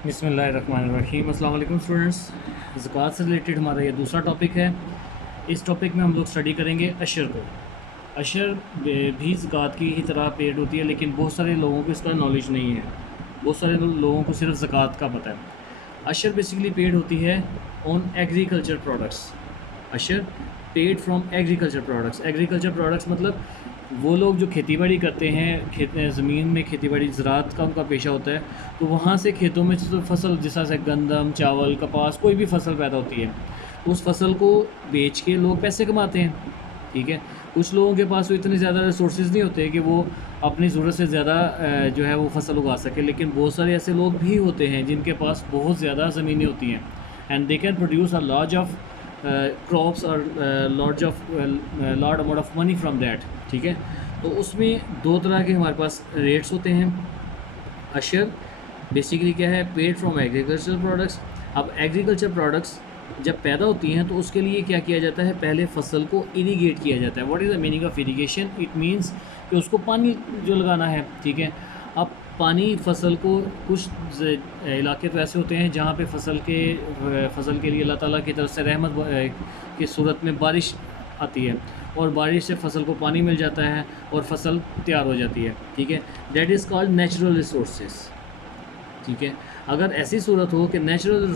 बिस्मिल्लाहिर्रहमानिर्रहीम। अस्सलाम वालेकुम स्टूडेंट्स। ज़कात से रिलेटेड हमारा ये दूसरा टॉपिक है। इस टॉपिक में हम लोग स्टडी करेंगे अशर को। अशर भी ज़कात की ही तरह पेड होती है, लेकिन बहुत सारे लोगों को इसका नॉलेज नहीं है। बहुत सारे लोगों को सिर्फ ज़कात का पता है। अशर बेसिकली पेड होती है ऑन एग्रीकल्चर प्रोडक्ट्स। अशर paid from agriculture products. Agriculture products मतलब वो लोग जो खेती बाड़ी करते हैं, ज़मीन में खेती बाड़ी ज़राअत का उनका पेशा होता है, तो वहाँ से खेतों में तो फसल जैसा से गंदम, चावल, कपास, कोई भी फसल पैदा होती है, उस फसल को बेच के लोग पैसे कमाते हैं। ठीक है। कुछ लोगों के पास तो इतने ज़्यादा रिसोर्सेज नहीं होते कि वो अपनी ज़रूरत से ज़्यादा जो है वो फसल उगा सके, लेकिन बहुत सारे ऐसे लोग भी होते हैं जिनके पास बहुत ज़्यादा ज़मीनें होती हैं, and they can produce a large of crops और large amount of money from that. ठीक है। तो उसमें दो तरह के हमारे पास रेट्स होते हैं। अशर बेसिकली क्या है, पेड फ्रॉम एग्रीकल्चर प्रोडक्ट्स। अब एग्रीकल्चर प्रोडक्ट्स जब पैदा होती हैं तो उसके लिए क्या किया जाता है, पहले फसल को इरीगेट किया जाता है। What is the meaning of irrigation? It means कि उसको पानी जो लगाना है। ठीक है। अब पानी फसल को, कुछ इलाके तो ऐसे होते हैं जहाँ पे फसल के लिए अल्लाह ताला की तरफ से रहमत की सूरत में बारिश आती है, और बारिश से फसल को पानी मिल जाता है और फसल तैयार हो जाती है। ठीक है। That is called natural resources. ठीक है। अगर ऐसी सूरत हो कि नेचुरल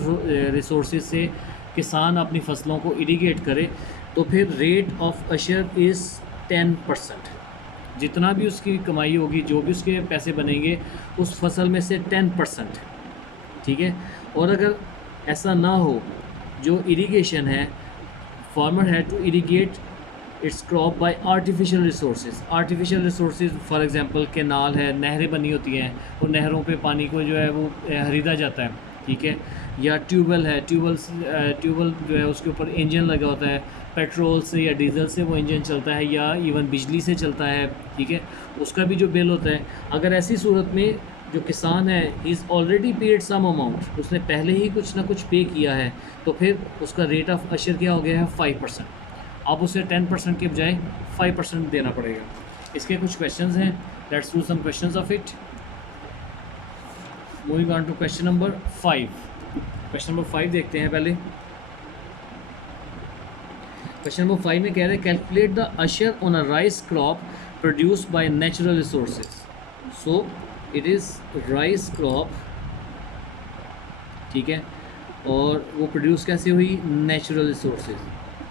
रिसोर्सेज से किसान अपनी फसलों को इरीगेट करे, तो फिर रेट ऑफ अशर इज़ 10%। जितना भी उसकी कमाई होगी, जो भी उसके पैसे बनेंगे, उस फसल में से 10%। ठीक है। और अगर ऐसा ना हो, जो इरीगेशन है, फार्मर है to irrigate its crop by artificial resources. Artificial resources for example canal है, नहरें बनी होती हैं, और नहरों पे पानी को जो है वो खरीदा जाता है। ठीक है। या ट्यूबवेल है, ट्यूबवेल जो है उसके ऊपर इंजन लगा होता है, पेट्रोल से या डीजल से वो इंजन चलता है, या इवन बिजली से चलता है। ठीक है। उसका भी जो बिल होता है, अगर ऐसी सूरत में जो किसान है is already paid some amount, उसने पहले ही कुछ ना कुछ पे किया है, तो फिर उसका रेट ऑफ अशर क्या हो गया है, 5%। अब उसे 10% के बजाय 5% देना पड़ेगा। इसके कुछ क्वेश्चंस हैं, let's do some questions of it. Moving on to question number 5। Question number 5 देखते हैं पहले। क्वेश्चन नंबर 5 में कह रहे हैं कैलकुलेट द अशर on a rice crop produced by natural resources. So it is rice crop. ठीक है। और वो प्रोड्यूस कैसे हुई, नेचुरल रिसोर्सेज।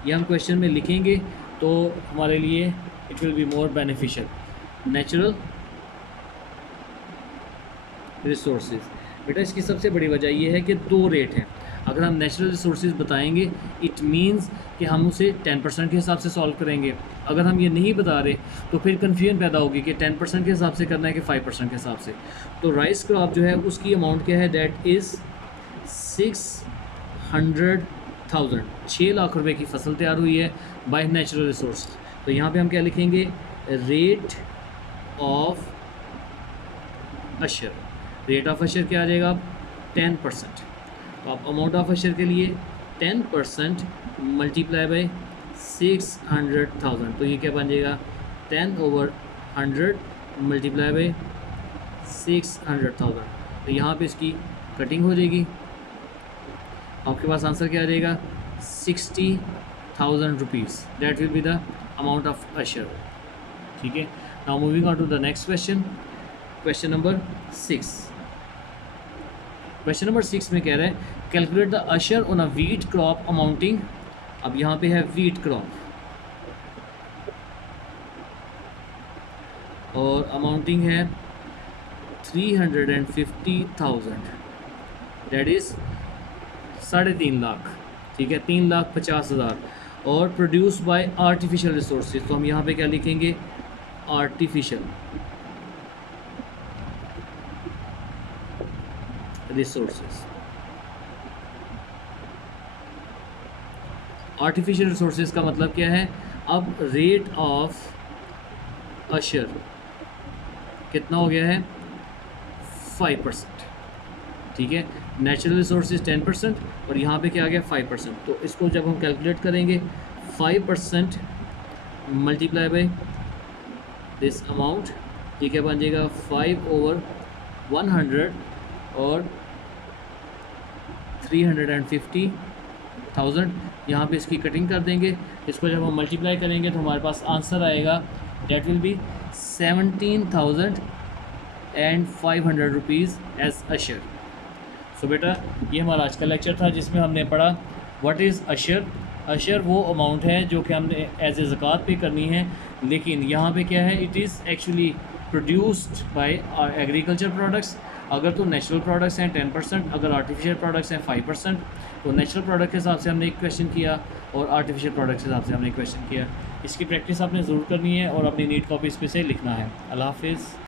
ये हम क्वेश्चन में लिखेंगे तो हमारे लिए it will be more beneficial. Natural resources. बेटा इसकी सबसे बड़ी वजह ये है कि दो रेट हैं। अगर हम नेचुरल रिसोर्सेज बताएंगे, इट मींस कि हम उसे 10% के हिसाब से सॉल्व करेंगे। अगर हम ये नहीं बता रहे तो फिर कन्फ्यूजन पैदा होगी कि 10% के हिसाब से करना है कि 5% के हिसाब से। तो राइस क्रॉप जो है उसकी अमाउंट क्या है, दैट इज़ 600,000। 6 लाख रुपए की फसल तैयार हुई है बाय नेचुरल रिसोर्स। तो यहाँ पे हम क्या लिखेंगे, रेट ऑफ अशर। रेट ऑफ अशर क्या आ जाएगा, 10%। तो आप अमाउंट ऑफ अशर के लिए 10% मल्टीप्लाई बाय 600,000, तो ये क्या बन जाएगा, 10/100 मल्टीप्लाई बाय 600,000। तो यहाँ पे इसकी कटिंग हो जाएगी। आपके पास आंसर क्या आ जाएगा, 60,000 rupees. That will be the amount of अशर। ठीक है। Now moving on to the next question. Question number 6। Question number 6 में कह रहा है कैलकुलेट द अशर on a wheat crop amounting. अब यहाँ पे है वीट क्रॉप, और अमाउंटिंग है 350,000। That is 3.5 lakh. ठीक है। 3,50,000। और प्रोड्यूस बाय आर्टिफिशियल रिसोर्सेज। तो हम यहाँ पे क्या लिखेंगे, आर्टिफिशियल रिसोर्सेज। आर्टिफिशियल रिसोर्सेज का मतलब क्या है, अब रेट ऑफ अशर कितना हो गया है, 5%। ठीक है। नेचुरल रिसोर्सेज 10%, और यहाँ पे क्या आ गया, 5%। तो इसको जब हम कैलकुलेट करेंगे, 5% मल्टीप्लाई बाय दिस अमाउंट, ये क्या बन जाएगा, 5/100, और 350,000। यहाँ पे इसकी कटिंग कर देंगे। इसको जब हम मल्टीप्लाई करेंगे तो हमारे पास आंसर आएगा, that will be 17,500 rupees as अशर। सो बेटा ये हमारा आज का लेक्चर था जिसमें हमने पढ़ा व्हाट इज़ अशर। अशर वो अमाउंट है जो कि हमने एज ए ज़कात पे करनी है, लेकिन यहाँ पे क्या है, it is actually produced by agriculture products. अगर तो नेचुरल प्रोडक्ट्स हैं 10%, अगर आर्टिफिशियल प्रोडक्ट्स हैं 5%। तो नेचुरल प्रोडक्ट के हिसाब से हमने एक क्वेश्चन किया और आर्टिफिशियल प्रोडक्ट के हिसाब से हमने एक क्वेश्चन किया। इसकी प्रैक्टिस आपने ज़रूर करनी है और अपनी नीट कॉपीज़ पे से लिखना है। अल्लाह हाफिज़।